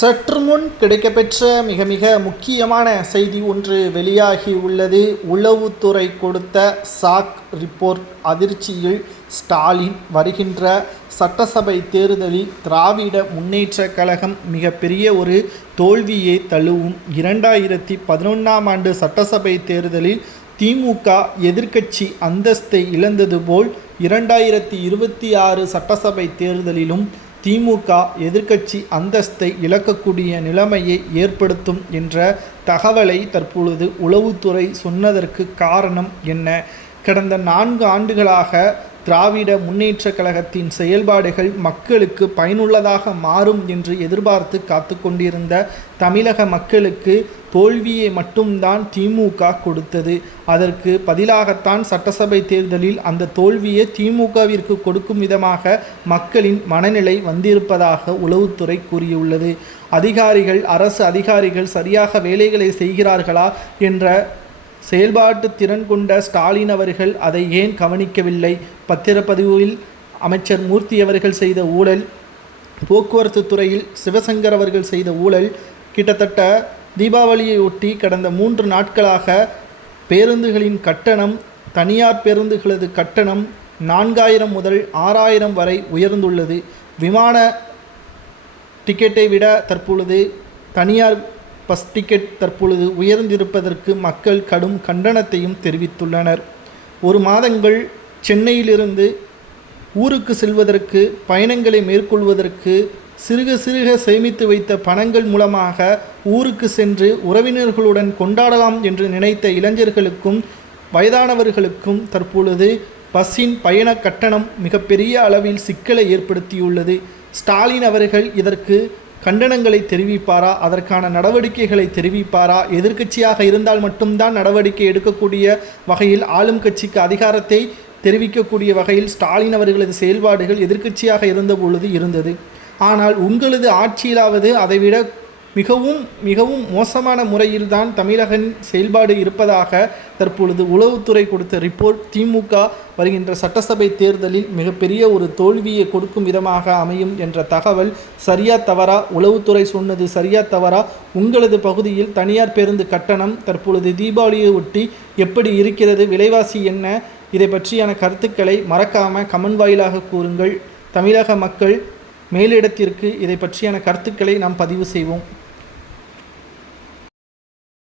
சற்று முன் கிடைக்கப்பெற்ற மிக மிக முக்கியமான செய்தி ஒன்று வெளியாகி உள்ளது. உளவுத்துறை கொடுத்த சாக் ரிப்போர்ட் அதிர்ச்சியில் ஸ்டாலின் வருகின்ற சட்டசபை தேர்தலில் திராவிட முன்னேற்ற கழகம் மிகப்பெரிய ஒரு தோல்வியை தழுவும். 2011ஆம் ஆண்டு சட்டசபை தேர்தலில் திமுக எதிர்க்கட்சி அந்தஸ்தை இழந்தது போல் 2026 சட்டசபை தேர்தலிலும் திமுக எதிர்க்கட்சி அந்தஸ்தை இழக்கக்கூடிய நிலைமையை ஏற்படுத்தும் என்ற தகவலை தற்பொழுது உளவுத்துறை சொன்னதற்கு காரணம் என்ன? கடந்த 4 ஆண்டுகளாக திராவிட முன்னேற்ற கழகத்தின் செயல்பாடுகள் மக்களுக்கு பயனுள்ளதாக மாறும் என்று எதிர்பார்த்து காத்து கொண்டிருந்த தமிழக மக்களுக்கு தோல்வியை மட்டும்தான் திமுக கொடுத்தது. அதற்கு பதிலாகத்தான் சட்டசபை தேர்தலில் அந்த தோல்வியை திமுகவிற்கு கொடுக்கும் விதமாக மக்களின் மனநிலை வந்திருப்பதாக உளவுத்துறை கூறியுள்ளது. அரசு அதிகாரிகள் சரியாக வேலைகளை செய்கிறார்களா என்ற செயல்பாட்டு திறன் கொண்ட ஸ்டாலின் அவர்கள் அதை ஏன் கவனிக்கவில்லை? பத்திரப்பதிவில் அமைச்சர் மூர்த்தி அவர்கள் செய்த ஊழல், போக்குவரத்து துறையில் சிவசங்கர் அவர்கள் செய்த ஊழல், கிட்டத்தட்ட தீபாவளியை ஒட்டி கடந்த 3 நாட்களாக பேருந்துகளின் கட்டணம், தனியார் பேருந்துகளது கட்டணம் 4000 முதல் 6000 வரை உயர்ந்துள்ளது. விமான டிக்கெட்டை விட தற்பொழுது தனியார் பஸ் டிக்கெட் தற்பொழுது உயர்ந்திருப்பதற்கு மக்கள் கடும் கண்டனத்தையும் தெரிவித்துள்ளனர். 1 மாதங்கள் சென்னையிலிருந்து ஊருக்கு செல்வதற்கு, பயணங்களை மேற்கொள்வதற்கு சிறுக சேமித்து வைத்த பணங்கள் மூலமாக ஊருக்கு சென்று உறவினர்களுடன் கொண்டாடலாம் என்று நினைத்த இளைஞர்களுக்கும் வயதானவர்களுக்கும் தற்பொழுது பஸ்ஸின் பயண கட்டணம் மிகப்பெரிய அளவில் சிக்கலை ஏற்படுத்தியுள்ளது. ஸ்டாலின் அவர்கள் இதற்கு கண்டனங்களை தெரிவிப்பாரா? அதற்கான நடவடிக்கைகளை தெரிவிப்பாரா? எதிர்க்கட்சியாக இருந்தால் மட்டும்தான் நடவடிக்கை எடுக்கக்கூடிய வகையில், ஆளும் கட்சிக்கு அதிகாரத்தை தெரிவிக்கக்கூடிய வகையில் ஸ்டாலின் அவர்களது செயல்பாடுகள் எதிர்க்கட்சியாக இருந்த பொழுது இருந்தது. ஆனால் உங்களது ஆட்சியிலாவது அதைவிட மிகவும் மோசமான முறையில்தான் தமிழகன் செயல்பாடு இருப்பதாக தற்பொழுது உளவுத்துறை கொடுத்த ரிப்போர்ட் திமுக வருகின்ற சட்டசபை தேர்தலில் மிகப்பெரிய ஒரு தோல்வியை கொடுக்கும் விதமாக அமையும் என்ற தகவல் சரியா தவறா? உளவுத்துறை சொன்னது சரியா தவறா? உங்களது பகுதியில் தனியார் பேருந்து கட்டணம் தற்பொழுது தீபாவளியை ஒட்டி எப்படி இருக்கிறது? விலைவாசி என்ன? இதை பற்றியான கருத்துக்களை மறக்காமல் கமெண்ட் வாயிலாக கூறுங்கள். தமிழக மக்கள் மேலிடத்திற்கு இதை பற்றியான கருத்துக்களை நாம் பதிவு செய்வோம்.